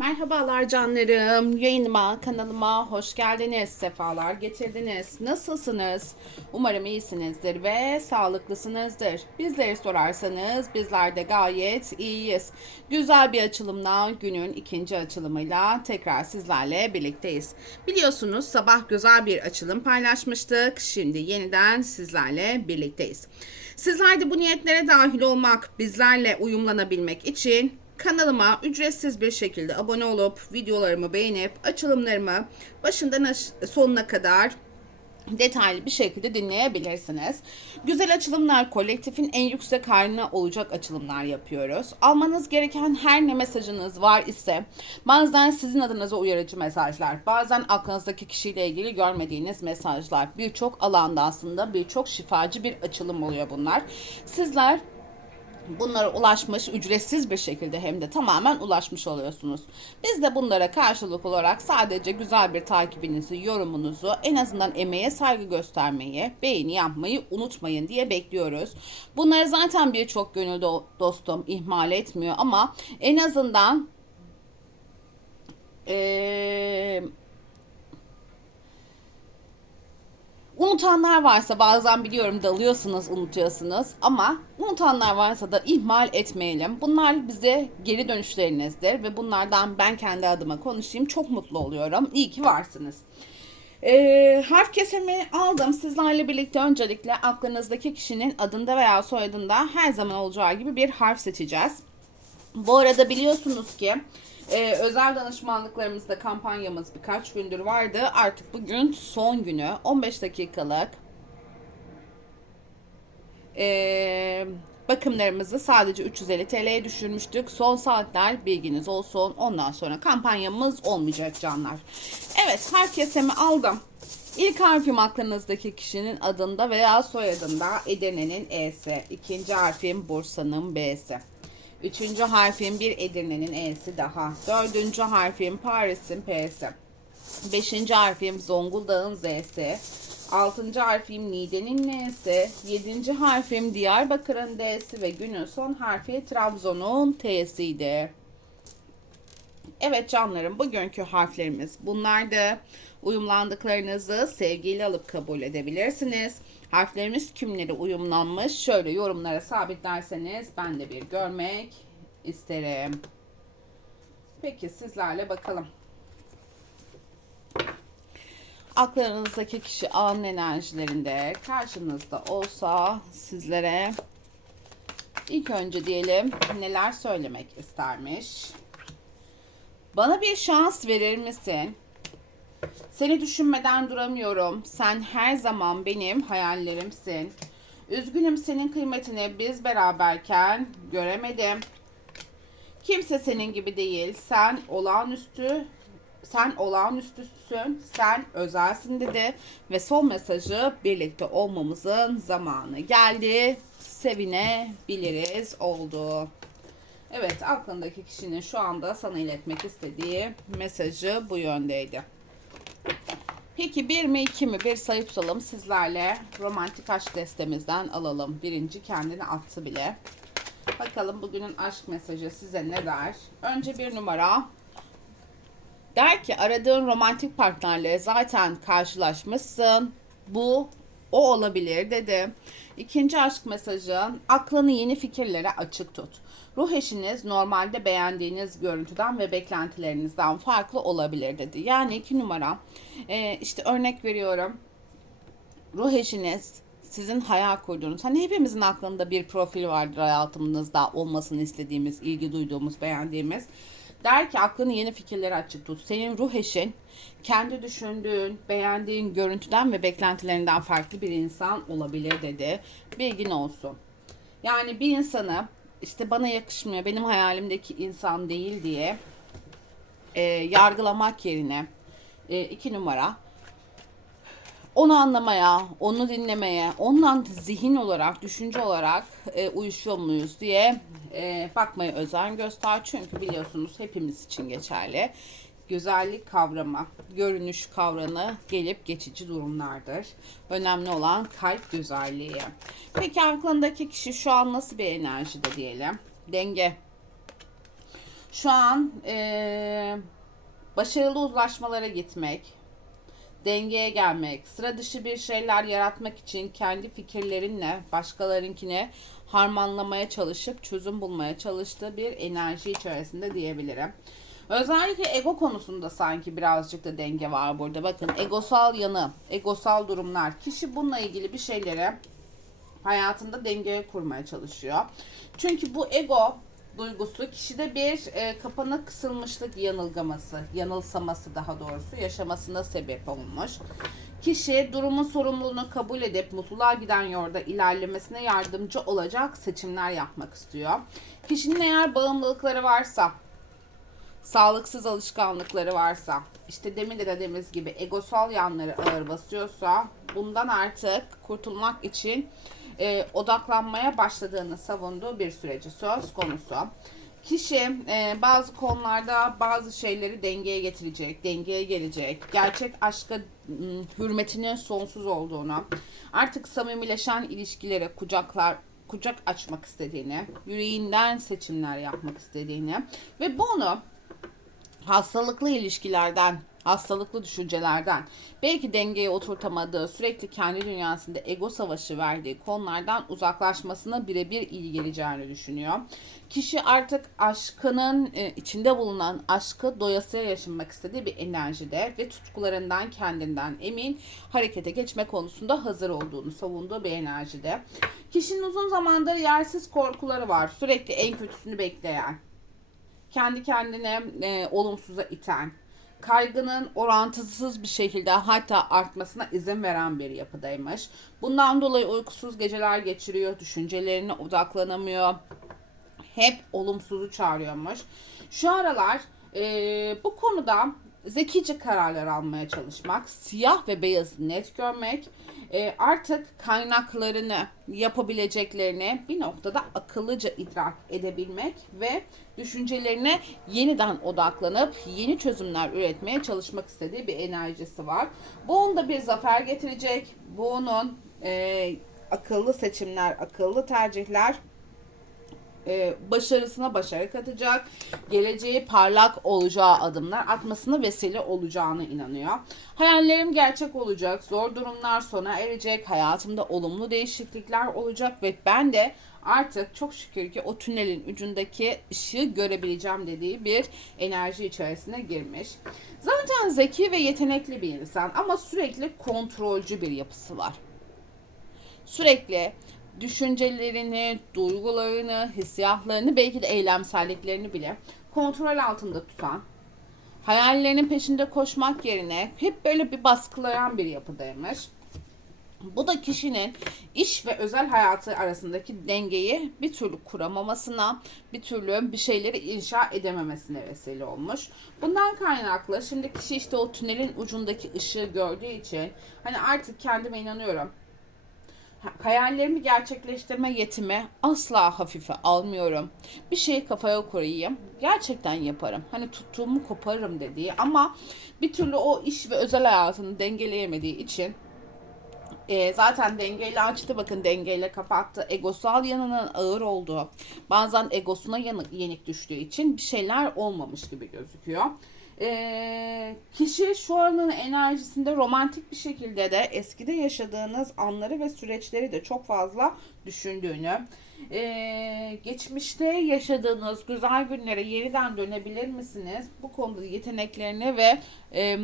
Merhabalar canlarım. Yayınıma, kanalıma hoş geldiniz. Sefalar getirdiniz. Nasılsınız? Umarım iyisinizdir ve sağlıklısınızdır. Bizleri sorarsanız bizler de gayet iyiyiz. Güzel bir açılımla günün ikinci açılımıyla tekrar sizlerle birlikteyiz. Biliyorsunuz sabah güzel bir açılım paylaşmıştık. Şimdi yeniden sizlerle birlikteyiz. Sizler de bu niyetlere dahil olmak, bizlerle uyumlanabilmek için Kanalıma ücretsiz bir şekilde abone olup videolarımı beğenip açılımlarımı başından aş- sonuna kadar detaylı bir şekilde dinleyebilirsiniz. Güzel açılımlar kolektifin en yüksek haline olacak açılımlar yapıyoruz. Almanız gereken her ne mesajınız var ise bazen sizin adınıza uyarıcı mesajlar, bazen aklınızdaki kişiyle ilgili görmediğiniz mesajlar. Birçok alanda aslında birçok şifacı bir açılım oluyor bunlar. Sizler bunlara ulaşmış ücretsiz bir şekilde hem de tamamen ulaşmış oluyorsunuz. Biz de bunlara karşılık olarak sadece güzel bir takibinizi, yorumunuzu, en azından emeğe saygı göstermeyi, beğeni yapmayı unutmayın diye bekliyoruz. Bunları zaten birçok gönül do- dostum ihmal etmiyor ama en azından eee Unutanlar varsa bazen biliyorum dalıyorsunuz, unutuyorsunuz ama unutanlar varsa da ihmal etmeyelim. Bunlar bize geri dönüşlerinizdir ve bunlardan ben kendi adıma konuşayım. Çok mutlu oluyorum. İyi ki varsınız. Ee, harf kesimi aldım. Sizlerle birlikte öncelikle aklınızdaki kişinin adında veya soyadında her zaman olacağı gibi bir harf seçeceğiz. Bu arada biliyorsunuz ki e, özel danışmanlıklarımızda kampanyamız birkaç gündür vardı. Artık bugün son günü 15 dakikalık e, bakımlarımızı sadece 350 TL'ye düşürmüştük. Son saatler bilginiz olsun. Ondan sonra kampanyamız olmayacak canlar. Evet herkesemi aldım. İlk harfim aklınızdaki kişinin adında veya soyadında Edirne'nin E'si. İkinci harfim Bursa'nın B'si. Üçüncü harfim bir Edirne'nin E'si daha. Dördüncü harfim Paris'in P'si. Beşinci harfim Zonguldak'ın Z'si. Altıncı harfim Niğde'nin N'si. Yedinci harfim Diyarbakır'ın D'si ve günün son harfi Trabzon'un T'siydi. Evet canlarım bugünkü harflerimiz bunlardı. Uyumlandıklarınızı sevgiyle alıp kabul edebilirsiniz. Harflerimiz kimlere uyumlanmış şöyle yorumlara sabitlerseniz ben de bir görmek isterim. Peki sizlerle bakalım. Aklınızdaki kişi an enerjilerinde karşınızda olsa sizlere ilk önce diyelim neler söylemek istermiş. Bana bir şans verir misin? Seni düşünmeden duramıyorum. Sen her zaman benim hayallerimsin. Üzgünüm senin kıymetini biz beraberken göremedim. Kimse senin gibi değil. Sen olağanüstü sen olağanüstüsün, sen özelsin dedi ve son mesajı birlikte olmamızın zamanı geldi. Sevinebiliriz oldu. Evet aklındaki kişinin şu anda sana iletmek istediği mesajı bu yöndeydi. Peki bir mi iki mi bir sayı tutalım sizlerle romantik aşk destemizden alalım. Birinci kendini attı bile. Bakalım bugünün aşk mesajı size ne der? Önce bir numara. Der ki aradığın romantik partnerle zaten karşılaşmışsın. Bu o olabilir dedi. İkinci aşk mesajı aklını yeni fikirlere açık tut. Ruh eşiniz normalde beğendiğiniz görüntüden ve beklentilerinizden farklı olabilir dedi. Yani iki numara e, işte örnek veriyorum ruh eşiniz sizin hayal kurduğunuz hani hepimizin aklında bir profil vardır hayatımızda olmasını istediğimiz, ilgi duyduğumuz, beğendiğimiz. Der ki aklını yeni fikirlere açık tut. Senin ruh eşin kendi düşündüğün, beğendiğin görüntüden ve beklentilerinden farklı bir insan olabilir dedi. Bilgin olsun. Yani bir insanı işte bana yakışmıyor, benim hayalimdeki insan değil diye e, yargılamak yerine e, iki numara onu anlamaya, onu dinlemeye, ondan zihin olarak, düşünce olarak e, uyuşuyor muyuz diye e, bakmaya özen göster. Çünkü biliyorsunuz hepimiz için geçerli. Güzellik kavramı, görünüş kavramı gelip geçici durumlardır. Önemli olan kalp güzelliği. Peki aklındaki kişi şu an nasıl bir enerjide diyelim? Denge. Şu an eee başarılı uzlaşmalara gitmek, dengeye gelmek, sıra dışı bir şeyler yaratmak için kendi fikirlerinle başkalarınkine harmanlamaya çalışıp çözüm bulmaya çalıştığı bir enerji içerisinde diyebilirim. Özellikle ego konusunda sanki birazcık da denge var burada. Bakın egosal yanı, egosal durumlar. Kişi bununla ilgili bir şeyleri hayatında dengeye kurmaya çalışıyor. Çünkü bu ego duygusu kişide bir e, kapana kısılmışlık yanılgaması, yanılsaması daha doğrusu yaşamasına sebep olmuş. Kişi durumun sorumluluğunu kabul edip mutluluğa giden yolda ilerlemesine yardımcı olacak seçimler yapmak istiyor. Kişinin eğer bağımlılıkları varsa, sağlıksız alışkanlıkları varsa, işte demin de dediğimiz gibi egosal yanları ağır basıyorsa bundan artık kurtulmak için e, odaklanmaya başladığını savunduğu bir süreci söz konusu. Kişi e, bazı konularda bazı şeyleri dengeye getirecek, dengeye gelecek. Gerçek aşka m, hürmetinin sonsuz olduğunu, artık samimileşen ilişkilere kucaklar kucak açmak istediğini, yüreğinden seçimler yapmak istediğini ve bunu hastalıklı ilişkilerden, hastalıklı düşüncelerden, belki dengeye oturtamadığı, sürekli kendi dünyasında ego savaşı verdiği konulardan uzaklaşmasına birebir iyi geleceğini düşünüyor. Kişi artık aşkının e, içinde bulunan aşkı doyasıya yaşamak istediği bir enerjide ve tutkularından kendinden emin harekete geçme konusunda hazır olduğunu savunduğu bir enerjide. Kişinin uzun zamandır yersiz korkuları var. Sürekli en kötüsünü bekleyen, kendi kendine e, olumsuza iten, kaygının orantısız bir şekilde hatta artmasına izin veren bir yapıdaymış. Bundan dolayı uykusuz geceler geçiriyor, düşüncelerine odaklanamıyor. Hep olumsuzu çağırıyormuş. Şu aralar e, bu konuda zekice kararlar almaya çalışmak, siyah ve beyazı net görmek, e, artık kaynaklarını, yapabileceklerini bir noktada akıllıca idrak edebilmek ve düşüncelerine yeniden odaklanıp yeni çözümler üretmeye çalışmak istediği bir enerjisi var. Bu onda bir zafer getirecek. Bu onun e, akıllı seçimler, akıllı tercihler e, başarısına başarı katacak, geleceği parlak olacağı adımlar atmasına vesile olacağına inanıyor. Hayallerim gerçek olacak, zor durumlar sona erecek, hayatımda olumlu değişiklikler olacak ve ben de artık çok şükür ki o tünelin ucundaki ışığı görebileceğim dediği bir enerji içerisine girmiş. Zaten zeki ve yetenekli bir insan ama sürekli kontrolcü bir yapısı var. Sürekli düşüncelerini, duygularını, hissiyatlarını, belki de eylemselliklerini bile kontrol altında tutan, hayallerinin peşinde koşmak yerine hep böyle bir baskılayan bir yapıdaymış. Bu da kişinin iş ve özel hayatı arasındaki dengeyi bir türlü kuramamasına, bir türlü bir şeyleri inşa edememesine vesile olmuş. Bundan kaynaklı şimdi kişi işte o tünelin ucundaki ışığı gördüğü için hani artık kendime inanıyorum hayallerimi gerçekleştirme yetimi asla hafife almıyorum. Bir şeyi kafaya koyayım. Gerçekten yaparım. Hani tuttuğumu koparırım dediği ama bir türlü o iş ve özel hayatını dengeleyemediği için e, zaten dengeyle açtı bakın dengeyle kapattı. Egosal yanının ağır olduğu bazen egosuna yanık, yenik düştüğü için bir şeyler olmamış gibi gözüküyor e, kişi şu anın enerjisinde romantik bir şekilde de eskide yaşadığınız anları ve süreçleri de çok fazla düşündüğünü, e, geçmişte yaşadığınız güzel günlere yeniden dönebilir misiniz? Bu konuda yeteneklerini ve e,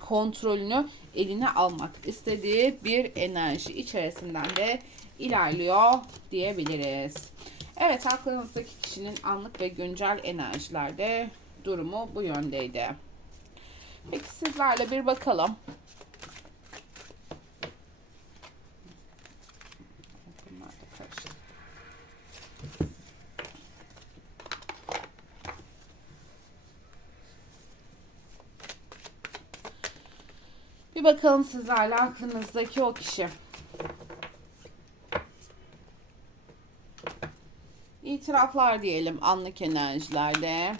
kontrolünü eline almak istediği bir enerji içerisinden de ilerliyor diyebiliriz. Evet aklınızdaki kişinin anlık ve güncel enerjilerde durumu bu yöndeydi. Peki sizlerle bir bakalım. Bir bakalım sizlerle aklınızdaki o kişi. İtiraflar diyelim anlık enerjilerde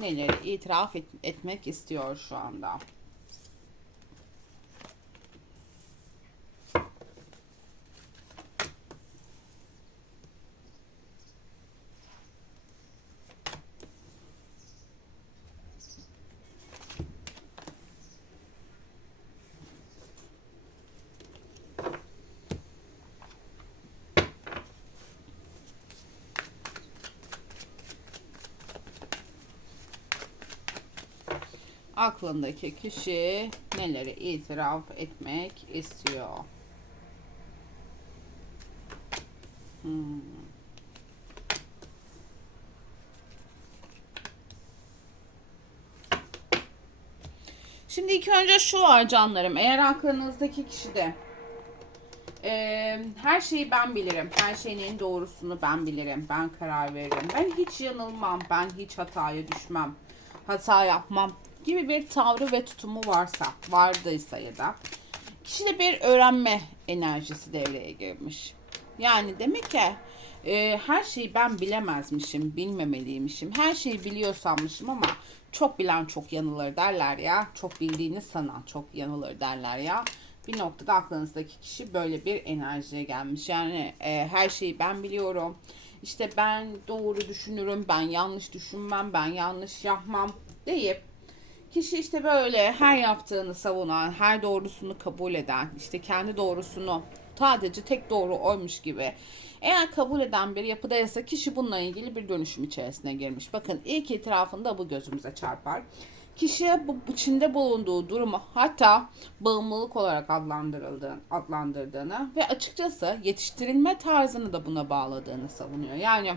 neleri itiraf et, etmek istiyor şu anda. Aklındaki kişi neleri itiraf etmek istiyor? Hmm. Şimdi ilk önce şu var canlarım. Eğer aklınızdaki kişi de eee, her şeyi ben bilirim. Her şeyin en doğrusunu ben bilirim. Ben karar veririm. Ben hiç yanılmam. Ben hiç hataya düşmem. Hata yapmam gibi bir tavrı ve tutumu varsa, vardıysa ya da kişide bir öğrenme enerjisi devreye girmiş. Yani demek ki e, her şeyi ben bilemezmişim, bilmemeliymişim. Her şeyi biliyor sanmışım ama çok bilen çok yanılır derler ya. Çok bildiğini sanan çok yanılır derler ya. Bir noktada aklınızdaki kişi böyle bir enerjiye gelmiş. Yani e, her şeyi ben biliyorum. İşte ben doğru düşünürüm, ben yanlış düşünmem, ben yanlış yapmam deyip Kişi işte böyle her yaptığını savunan, her doğrusunu kabul eden, işte kendi doğrusunu sadece tek doğru oymuş gibi. Eğer kabul eden bir yapıdaysa kişi bununla ilgili bir dönüşüm içerisine girmiş. Bakın ilk itirafında bu gözümüze çarpar. Kişiye bu içinde bulunduğu durumu hatta bağımlılık olarak adlandırıldığını, adlandırdığını ve açıkçası yetiştirilme tarzını da buna bağladığını savunuyor. Yani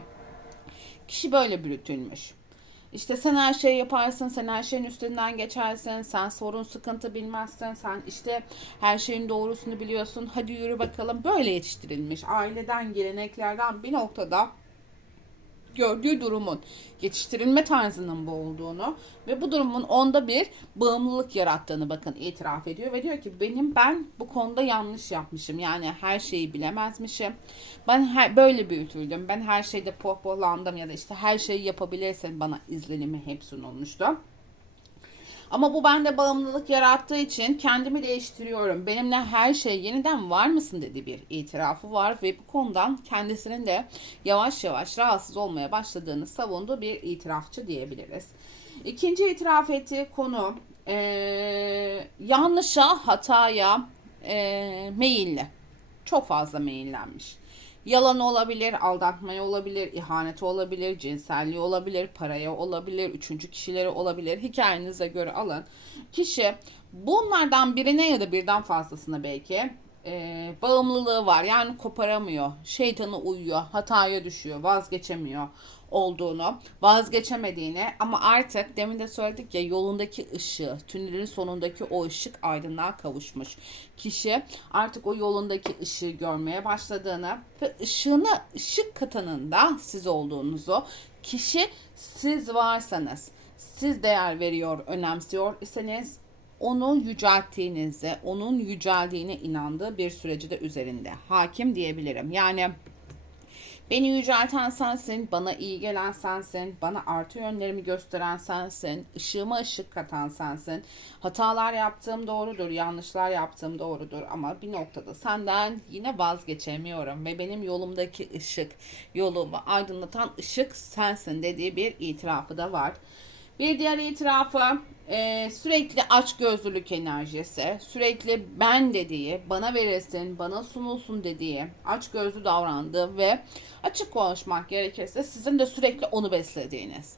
kişi böyle büyütülmüş. İşte sen her şeyi yaparsın, sen her şeyin üstünden geçersin, sen sorun sıkıntı bilmezsin, sen işte her şeyin doğrusunu biliyorsun, hadi yürü bakalım. Böyle yetiştirilmiş. Aileden, geleneklerden bir noktada gördüğü durumun yetiştirilme tarzının bu olduğunu ve bu durumun onda bir bağımlılık yarattığını bakın itiraf ediyor ve diyor ki benim ben bu konuda yanlış yapmışım. Yani her şeyi bilemezmişim. Ben her, böyle büyütüldüm. Ben her şeyde pohpohlandım ya da işte her şeyi yapabilirsin bana izlenimi hep sunulmuştu. Ama bu bende bağımlılık yarattığı için kendimi değiştiriyorum. Benimle her şey yeniden var mısın dedi bir itirafı var ve bu konudan kendisinin de yavaş yavaş rahatsız olmaya başladığını savunduğu bir itirafçı diyebiliriz. İkinci itiraf ettiği konu e, yanlışa, hataya e, meyilli. Çok fazla meyillenmiş. Yalan olabilir, aldatmaya olabilir, ihaneti olabilir, cinselliği olabilir, paraya olabilir, üçüncü kişileri olabilir. Hikayenize göre alın. Kişi bunlardan birine ya da birden fazlasına belki e, bağımlılığı var. Yani koparamıyor, şeytanı uyuyor, hataya düşüyor, vazgeçemiyor olduğunu, vazgeçemediğini ama artık demin de söyledik ya yolundaki ışığı, tünelin sonundaki o ışık aydınlığa kavuşmuş. Kişi artık o yolundaki ışığı görmeye başladığını ve ışığına ışık katanın da siz olduğunuzu, kişi siz varsanız, siz değer veriyor, önemsiyor iseniz onu yücelttiğinizi, onun yüceldiğine inandığı bir süreci de üzerinde hakim diyebilirim. Yani Beni yücelten sensin, bana iyi gelen sensin, bana artı yönlerimi gösteren sensin, ışığıma ışık katan sensin. Hatalar yaptığım doğrudur, yanlışlar yaptığım doğrudur ama bir noktada senden yine vazgeçemiyorum ve benim yolumdaki ışık, yolumu aydınlatan ışık sensin dediği bir itirafı da var. Bir diğer itirafı e, sürekli aç gözlülük enerjisi, sürekli ben dediği, bana verilsin, bana sunulsun dediği, aç gözlü davrandığı ve açık konuşmak gerekirse sizin de sürekli onu beslediğiniz.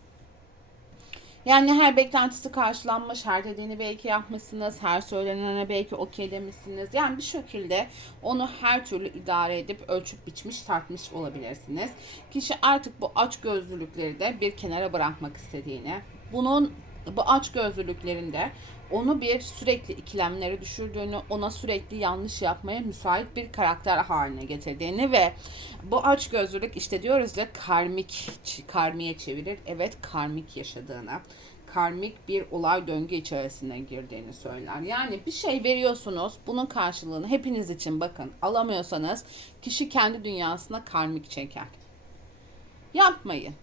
Yani her beklentisi karşılanmış, her dediğini belki yapmışsınız, her söylenene belki okey demişsiniz. Yani bir şekilde onu her türlü idare edip ölçüp biçmiş, tartmış olabilirsiniz. Kişi artık bu aç gözlülükleri de bir kenara bırakmak istediğini, bunun bu aç gözlülüklerinde onu bir sürekli ikilemlere düşürdüğünü, ona sürekli yanlış yapmaya müsait bir karakter haline getirdiğini ve bu aç gözlülük işte diyoruz ya karmik, karmiye çevirir. Evet karmik yaşadığını, karmik bir olay döngü içerisine girdiğini söyler. Yani bir şey veriyorsunuz, bunun karşılığını hepiniz için bakın alamıyorsanız kişi kendi dünyasına karmik çeker. Yapmayın.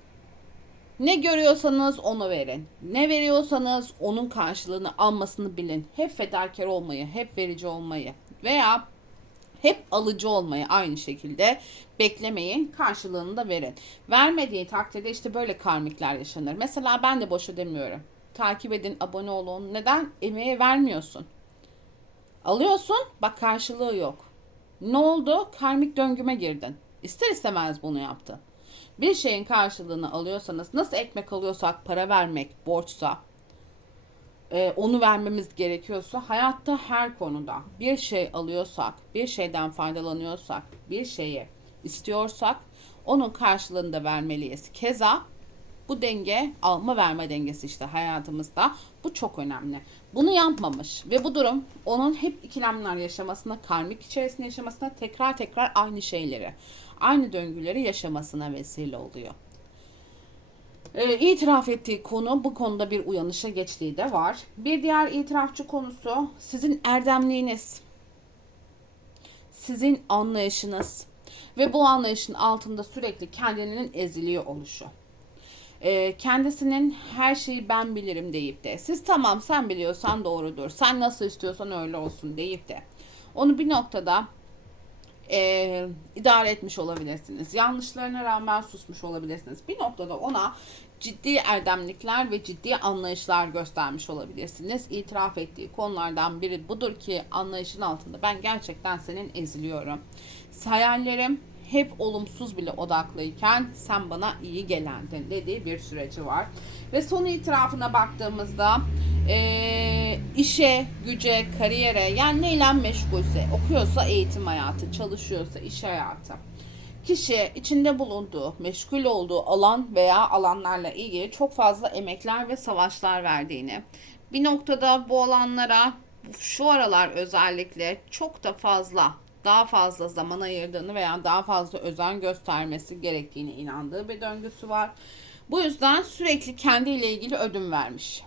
Ne görüyorsanız onu verin. Ne veriyorsanız onun karşılığını almasını bilin. Hep fedakar olmayı, hep verici olmayı veya hep alıcı olmayı aynı şekilde beklemeyin. Karşılığını da verin. Vermediği takdirde işte böyle karmikler yaşanır. Mesela ben de boşu demiyorum. Takip edin, abone olun. Neden? Emeği vermiyorsun. Alıyorsun, bak karşılığı yok. Ne oldu? Karmik döngüme girdin. İster istemez bunu yaptın bir şeyin karşılığını alıyorsanız nasıl ekmek alıyorsak para vermek borçsa e, onu vermemiz gerekiyorsa hayatta her konuda bir şey alıyorsak, bir şeyden faydalanıyorsak, bir şeyi istiyorsak onun karşılığını da vermeliyiz. Keza bu denge alma verme dengesi işte hayatımızda bu çok önemli. Bunu yapmamış ve bu durum onun hep ikilemler yaşamasına, karmik içerisinde yaşamasına, tekrar tekrar aynı şeyleri, aynı döngüleri yaşamasına vesile oluyor. E, itiraf ettiği konu bu konuda bir uyanışa geçtiği de var. Bir diğer itirafçı konusu sizin erdemliğiniz. Sizin anlayışınız ve bu anlayışın altında sürekli kendinin eziliyor oluşu. E, kendisinin her şeyi ben bilirim deyip de siz tamam sen biliyorsan doğrudur. Sen nasıl istiyorsan öyle olsun deyip de onu bir noktada e, idare etmiş olabilirsiniz. Yanlışlarına rağmen susmuş olabilirsiniz. Bir noktada ona ciddi erdemlikler ve ciddi anlayışlar göstermiş olabilirsiniz. İtiraf ettiği konulardan biri budur ki anlayışın altında ben gerçekten senin eziliyorum. Hayallerim hep olumsuz bile odaklıyken sen bana iyi gelendin dediği bir süreci var. Ve son itirafına baktığımızda e, işe, güce, kariyere yani neyle meşgulse, okuyorsa eğitim hayatı, çalışıyorsa iş hayatı. Kişi içinde bulunduğu, meşgul olduğu alan veya alanlarla ilgili çok fazla emekler ve savaşlar verdiğini, bir noktada bu alanlara şu aralar özellikle çok da fazla daha fazla zaman ayırdığını veya daha fazla özen göstermesi gerektiğini inandığı bir döngüsü var. Bu yüzden sürekli kendiyle ilgili ödün vermiş.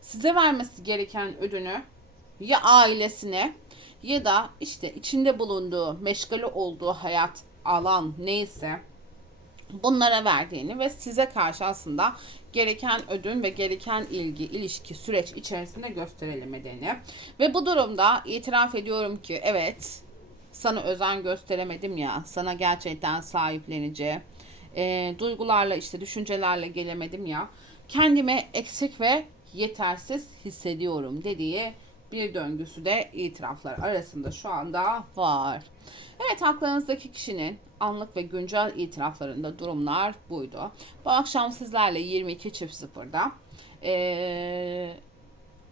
Size vermesi gereken ödünü ya ailesine ya da işte içinde bulunduğu, meşgale olduğu hayat, alan neyse bunlara verdiğini ve size karşı aslında gereken ödün ve gereken ilgi, ilişki, süreç içerisinde gösterelemediğini ve bu durumda itiraf ediyorum ki evet sana özen gösteremedim ya, sana gerçekten sahiplenici, e, duygularla işte düşüncelerle gelemedim ya, kendime eksik ve yetersiz hissediyorum dediği bir döngüsü de itiraflar arasında şu anda var. Evet aklınızdaki kişinin anlık ve güncel itiraflarında durumlar buydu. Bu akşam sizlerle 22 çift sıfırda ee,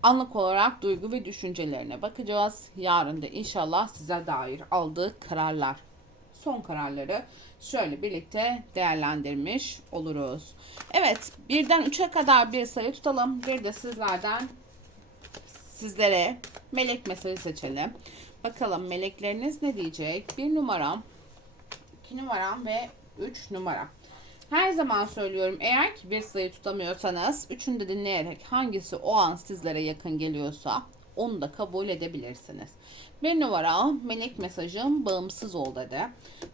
anlık olarak duygu ve düşüncelerine bakacağız. Yarın da inşallah size dair aldığı kararlar, son kararları şöyle birlikte değerlendirmiş oluruz. Evet, birden 3'e kadar bir sayı tutalım. Bir de sizlerden sizlere melek mesajı seçelim. Bakalım melekleriniz ne diyecek? Bir numaram, iki numaram ve üç numara. Her zaman söylüyorum eğer ki bir sayı tutamıyorsanız üçünü de dinleyerek hangisi o an sizlere yakın geliyorsa onu da kabul edebilirsiniz. Bir numara melek mesajım bağımsız ol dedi.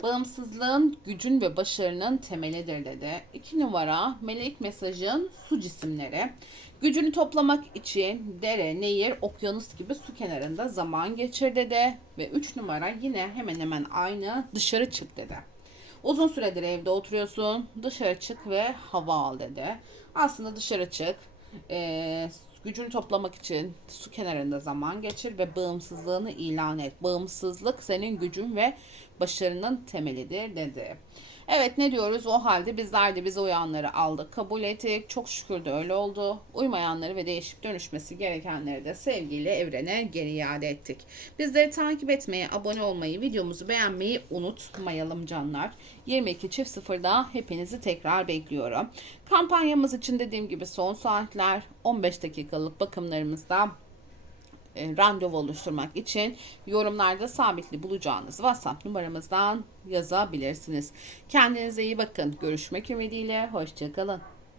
Bağımsızlığın gücün ve başarının temelidir dedi. İki numara melek mesajın su cisimleri. Gücünü toplamak için dere, nehir, okyanus gibi su kenarında zaman geçir dedi. Ve üç numara yine hemen hemen aynı dışarı çık dedi. Uzun süredir evde oturuyorsun. Dışarı çık ve hava al dedi. Aslında dışarı çık. E, gücünü toplamak için su kenarında zaman geçir ve bağımsızlığını ilan et. Bağımsızlık senin gücün ve başarının temelidir dedi. Evet ne diyoruz? O halde bizler de bize uyanları aldık kabul ettik. Çok şükür de öyle oldu. Uymayanları ve değişik dönüşmesi gerekenleri de sevgiyle evrene geri iade ettik. Bizleri takip etmeyi abone olmayı videomuzu beğenmeyi unutmayalım canlar. 22 çift sıfırda hepinizi tekrar bekliyorum. Kampanyamız için dediğim gibi son saatler. 15 dakikalık bakımlarımızda e, randevu oluşturmak için yorumlarda sabitli bulacağınız WhatsApp numaramızdan yazabilirsiniz. Kendinize iyi bakın. Görüşmek ümidiyle. Hoşçakalın.